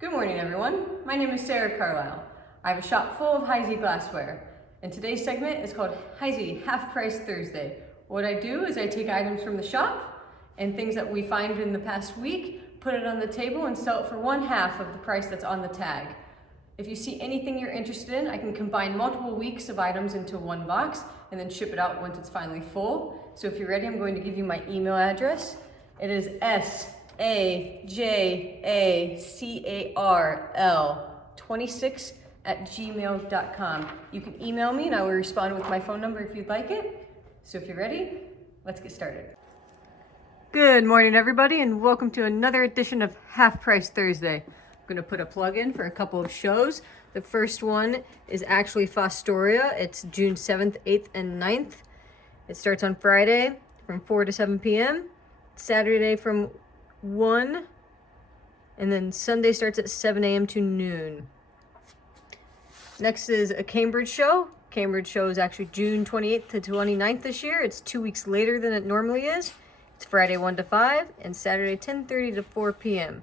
Good morning, everyone. My name is Sarah Carlisle. I have a shop full of Heisey glassware, and today's segment is called Heisey Half Price Thursday. What I do is I take items from the shop and things that we find in the past week, put it on the table and sell it for 1/2 of the price that's on the tag. If you see anything you're interested in, I can combine multiple weeks of items into one box and then ship it out once it's finally full. So if you're ready, I'm going to give you my email address. It is sajacarl26@gmail.com. You can email me and I will respond with my phone number if you'd like it. So if you're ready, let's get started. Good morning, everybody, and welcome to another edition of Half Price Thursday. I'm going to put a plug in for a couple of shows. The first one is actually Fostoria. It's June 7th, 8th, and 9th. It starts on Friday from 4 to 7 p.m., Saturday from 1, and then Sunday starts at 7 a.m. to noon. Next is a Cambridge show. Cambridge show is actually June 28th to 29th this year. It's 2 weeks later than it normally is. It's Friday 1 to 5 and Saturday 10:30 to 4 p.m.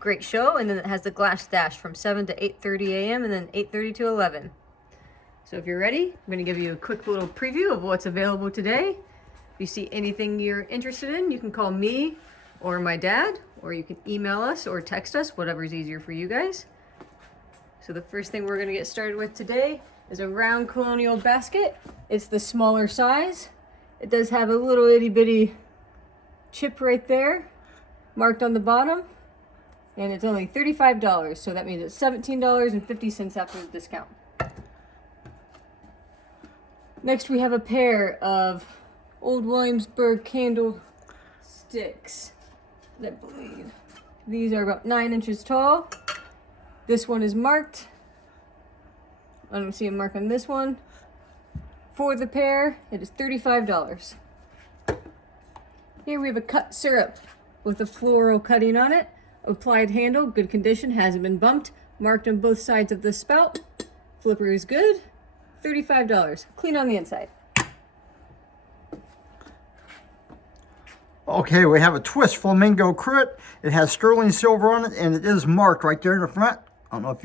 Great show, and then it has the Glass Dash from 7 to 8:30 a.m. and then 8:30 to 11. So if you're ready, I'm going to give you a quick little preview of what's available today. If you see anything you're interested in, you can call me or my dad, or you can email us or text us, whatever's easier for you guys. So the first thing we're going to get started with today is a round colonial basket. It's the smaller size. It does have a little itty bitty chip right there marked on the bottom, and it's only $35, so that means it's $17.50 after the discount. Next we have a pair of Old Williamsburg candle sticks. I believe these are about 9 inches tall. This one is marked. I don't see a mark on this one. For the pair, it is $35. Here we have a cut syrup with a floral cutting on it. Applied handle, good condition, hasn't been bumped. Marked on both sides of the spout. Flipper is good. $35. Clean on the inside. Okay, we have a twist flamingo cruet. It has sterling silver on it, and it is marked right there in the front. I don't know if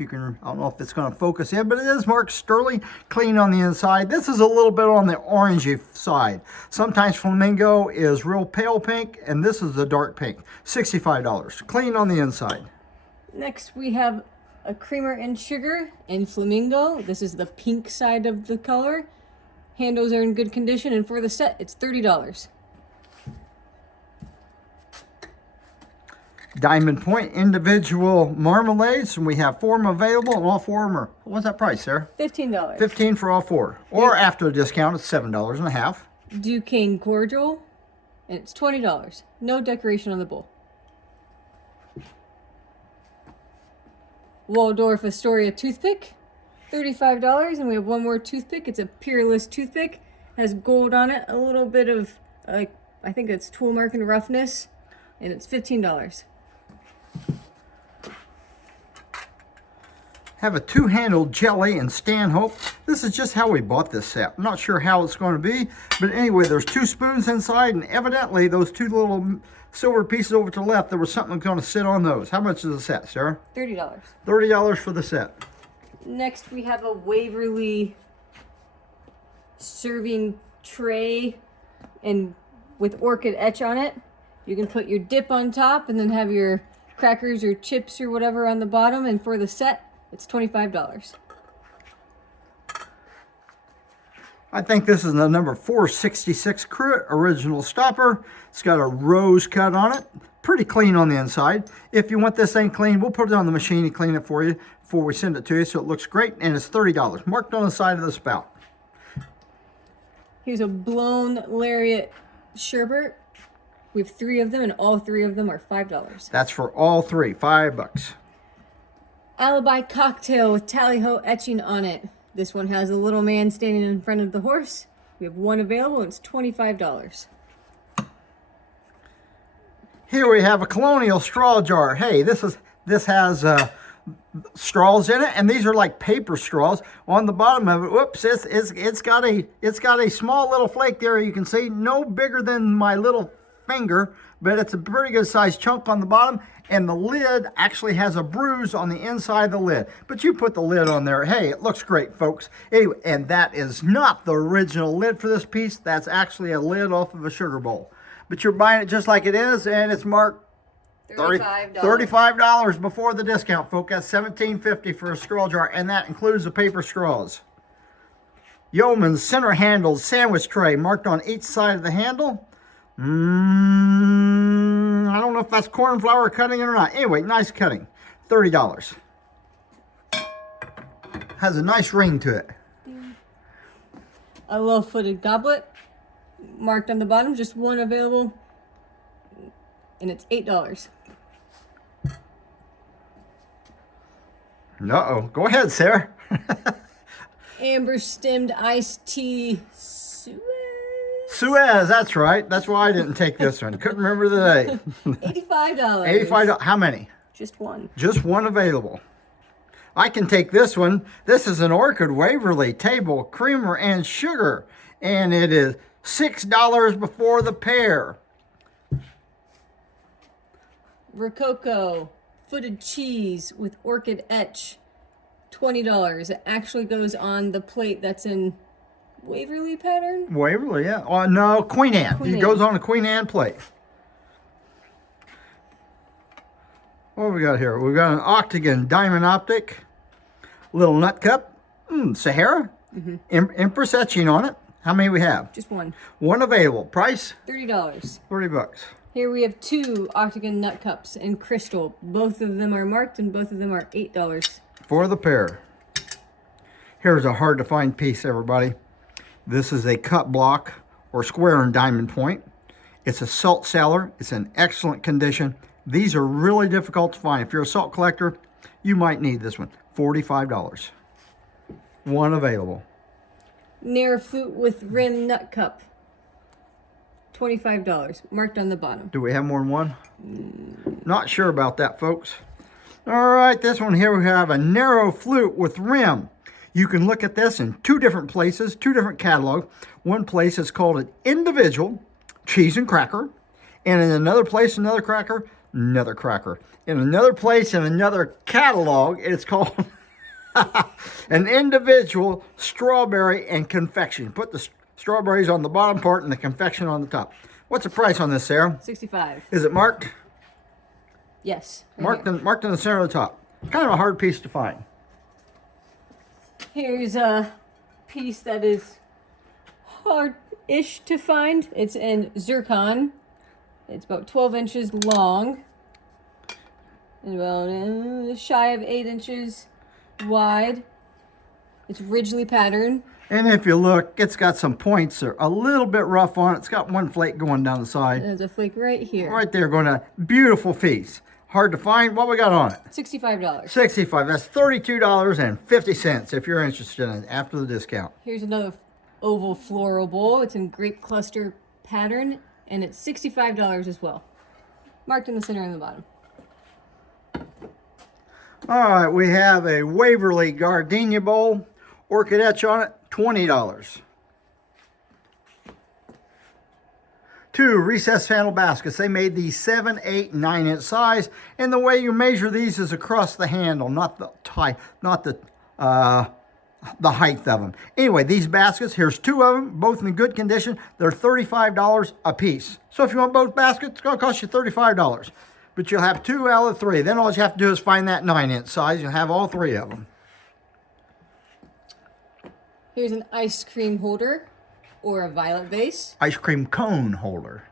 it's going to focus in, but it is marked sterling, clean on the inside. This is a little bit on the orangey side. Sometimes flamingo is real pale pink, and this is the dark pink. $65, clean on the inside. Next, we have a creamer and sugar in flamingo. This is the pink side of the color. Handles are in good condition, and for the set, it's $30. Diamond Point individual marmalades, and we have 4 of them available, and all 4 of them are, what's that price, Sarah? $15. $15 for all 4. Or after the discount, it's $7.50. Duquesne cordial, and it's $20. No decoration on the bowl. Waldorf Astoria toothpick, $35, and we have one more toothpick. It's a Peerless toothpick. It has gold on it, a little bit of, I think it's tool mark and roughness, and it's $15. Have a 2-handled jelly and Stanhope. This is just how we bought this set. I'm not sure how it's going to be, but anyway, there's 2 spoons inside, and evidently those 2 little silver pieces over to the left, there was something going to sit on those. How much is the set, Sarah? $30. $30 for the set. Next, we have a Waverly serving tray, and with orchid etch on it. You can put your dip on top and then have your crackers or chips or whatever on the bottom, and for the set, it's $25. I think this is the number 466 cruet original stopper. It's got a rose cut on it. Pretty clean on the inside. If you want this thing clean, we'll put it on the machine and clean it for you before we send it to you, so it looks great, and it's $30. Marked on the side of the spout. Here's a blown lariat sherbet. We have 3 of them, and all 3 of them are $5. That's for all 3, $5. Alibi cocktail with tally-ho etching on it. This one has a little man standing in front of the horse. We have 1 available, and it's $25. Here we have a colonial straw jar. Hey, this has straws in it, and these are like paper straws. On the bottom of it, whoops, it's got a small little flake there. You can see no bigger than my little finger, but it's a pretty good sized chunk on the bottom, and the lid actually has a bruise on the inside of the lid. But you put the lid on there. Hey, it looks great, folks. Anyway, and that is not the original lid for this piece. That's actually a lid off of a sugar bowl. But you're buying it just like it is, and it's marked $35 before the discount, folks. That's $17.50 for a straw jar, and that includes the paper straws. Yeoman's center handled sandwich tray marked on each side of the handle. I don't know if that's corn flour cutting it or not. Anyway, nice cutting. $30. Has a nice ring to it. A low-footed goblet marked on the bottom, just one available, and it's $8. Uh-oh. Go ahead, Sarah. Amber stemmed iced tea Suez, that's right. That's why I didn't take this one. Couldn't remember the name. $85. $85. How many? Just one. Just one available. I can take this one. This is an Orchid Waverly table creamer and sugar, and it is $6 before the pair. Rococo footed cheese with orchid etch, $20. It actually goes on the plate that's in Waverly pattern. Waverly, yeah. Oh, no, Queen Anne. It goes on a Queen Anne plate. What have we got here? We've got an octagon diamond optic, little nut cup, Sahara, Empress etching on it. How many we have? Just one. One available. Price? $30. $30. Here we have two octagon nut cups in crystal. Both of them are marked and both of them are $8. For the pair. Here's a hard to find piece, everybody. This is a cut block or square and diamond point. It's a salt cellar. It's in excellent condition. These are really difficult to find. If you're a salt collector, you might need this one. $45. One available. Nair flute with rim nut cup, $25. Marked on the bottom. Do we have more than one? Not sure about that, folks. All right, this one here we have a narrow flute with rim. You can look at this in two different places, two different catalogs. One place is called an individual cheese and cracker, and in another place, another cracker. In another place, in another catalog, it's called an individual strawberry and confection. Put the strawberries on the bottom part and the confection on the top. What's the price on this, Sarah? $65. Is it marked? Yes. Marked in the center of the top. Kind of a hard piece to find. Here's a piece that is hard-ish to find. It's in zircon. It's about 12 inches long and about shy of 8 inches wide. It's ridgely patterned. And if you look, it's got some points that are a little bit rough on it. It's got one flake going down the side. There's a flake right here. Right there, going to beautiful piece. Hard to find. What we got on it? $65. $65. That's $32.50 if you're interested in it after the discount. Here's another oval floral bowl. It's in grape cluster pattern, and it's $65 as well. Marked in the center and the bottom. All right, we have a Waverly gardenia bowl, orchid etch on it, $20. Two recessed handle baskets. They made these 7, 8, 9 inch size, and the way you measure these is across the handle, not the height of them. Anyway, these baskets, here's two of them, both in good condition. They're $35 a piece. So if you want both baskets, it's going to cost you $35. But you'll have 2 out of 3. Then all you have to do is find that 9 inch size. You'll have all 3 of them. Here's an ice cream holder or a violet vase. Ice cream cone holder.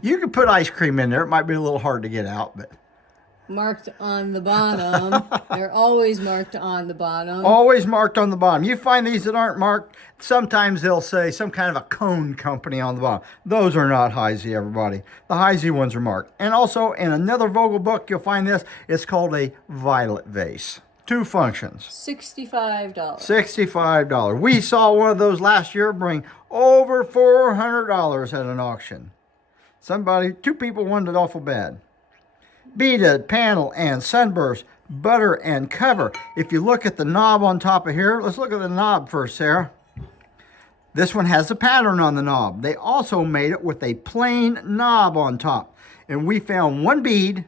You could put ice cream in there. It might be a little hard to get out, but Marked on the bottom. They're always marked on the bottom. always marked on the bottom. You find these that aren't marked, sometimes they'll say some kind of a cone company on the bottom. Those are not Heisey, everybody. The Heisey ones are marked. And also in another Vogel book, you'll find this. It's called a violet vase. 2 functions. $65. $65. We saw one of those last year bring over $400 at an auction. 2 people wanted it awful bad. Beaded panel and sunburst, butter and cover. If you look at the knob on top of here, let's look at the knob first, Sarah. This one has a pattern on the knob. They also made it with a plain knob on top. And we found 1 bead,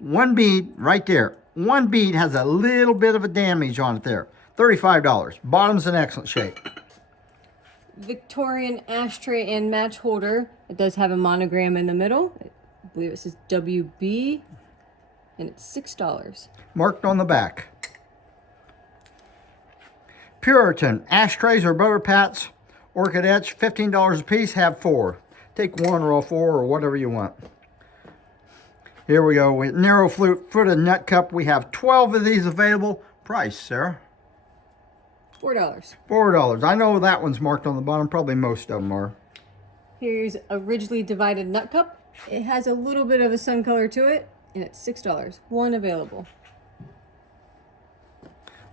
One bead right there. One bead has a little bit of a damage on it there. $35. Bottom's in excellent shape. Victorian ashtray and match holder. It does have a monogram in the middle. I believe it says WB, and it's $6. Marked on the back. Puritan ashtrays or butter pats, orchid etch, $15 a piece. Have 4. Take 1 or all 4 or whatever you want. Here we go with narrow footed nut cup. We have 12 of these available. Price, Sarah? $4. $4. I know that one's marked on the bottom. Probably most of them are. Here's a ridgely divided nut cup. It has a little bit of a sun color to it, and it's $6. One available.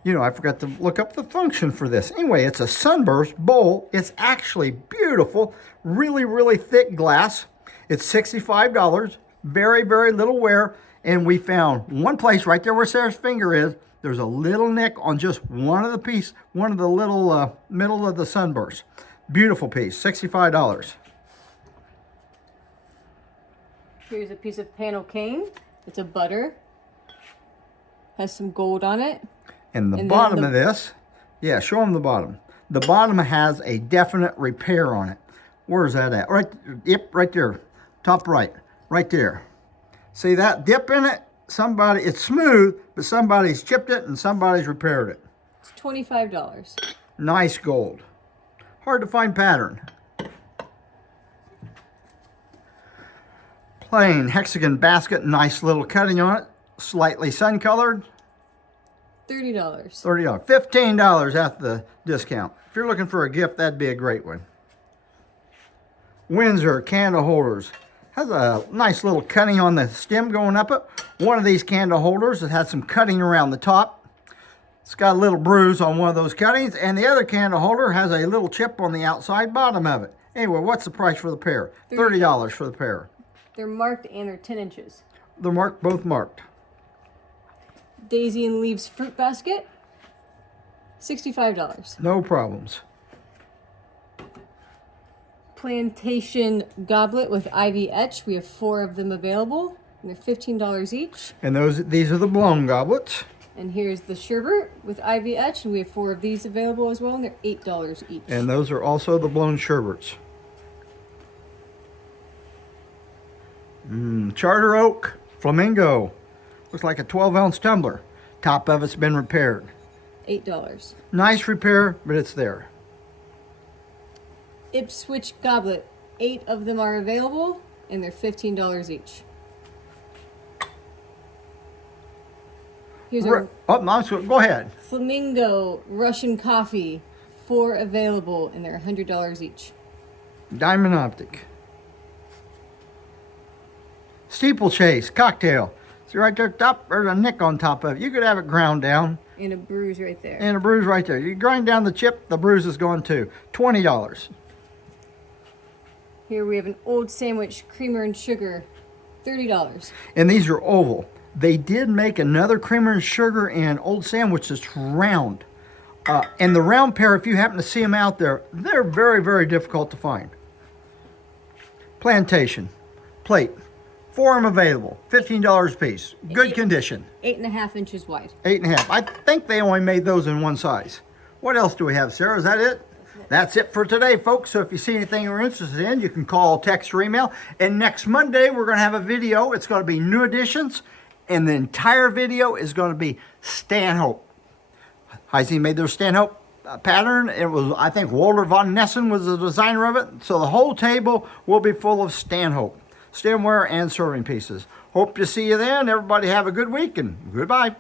You know, I forgot to look up the function for this. Anyway, it's a sunburst bowl. It's actually beautiful. Really, really thick glass. It's $65. Very, very little wear. And we found one place right there where Sarah's finger is. There's a little nick on just one of the little middle of the sunburst. Beautiful piece, $65. Here's a piece of panel cane. It's a butter. Has some gold on it. And the bottom of this, yeah, show them the bottom. The bottom has a definite repair on it. Where's that at? Right, yep, right there. Top right, right there. See that dip in it? It's smooth, but somebody's chipped it and somebody's repaired it. It's $25. Nice gold. Hard to find pattern. Plain hexagon basket, nice little cutting on it. Slightly sun colored. $30. $30. $15 at the discount. If you're looking for a gift, that'd be a great one. Windsor candle holders. Has a nice little cutting on the stem going up it. One of these candle holders that has some cutting around the top. It's got a little bruise on one of those cuttings, and the other candle holder has a little chip on the outside bottom of it. Anyway, what's the price for the pair? $30 for the pair. They're marked and they're 10 inches. They're marked, both marked. Daisy and leaves fruit basket, $65. No problems. Plantation goblet with ivy etch. We have 4 of them available, and they're $15 each. And these are the blown goblets. And here's the sherbet with ivy etch, and we have 4 of these available as well, and they're $8 each. And those are also the blown sherbets. Charter oak, flamingo. Looks like a 12-ounce tumbler. Top of it's been repaired. $8. Nice repair, but it's there. Ipswich goblet. 8 of them are available, and they're $15 each. Here's a Go ahead. flamingo Russian coffee. 4 available, and they're $100 each. Diamond optic. Steeplechase cocktail. See right there, top, there's a nick on top of it. You could have it ground down. And a bruise right there. And a bruise right there. You grind down the chip, the bruise is gone too. $20. Here we have an old sandwich creamer and sugar, $30. And these are oval. They did make another creamer and sugar and old sandwich that's round. And the round pair, if you happen to see them out there, they're very, very difficult to find. Plantation plate. 4 of them available. $15 a piece. Good condition. 8.5 inches wide. 8.5. I think they only made those in one size. What else do we have, Sarah? Is that it? That's it for today, folks. So if you see anything you're interested in, you can call, text, or email. And next Monday, we're going to have a video. It's going to be new additions. And the entire video is going to be Stanhope. Heisey made their Stanhope pattern. It was, I think, Walter von Nessen was the designer of it. So the whole table will be full of Stanhope stemware and serving pieces. Hope to see you then. Everybody have a good week and goodbye.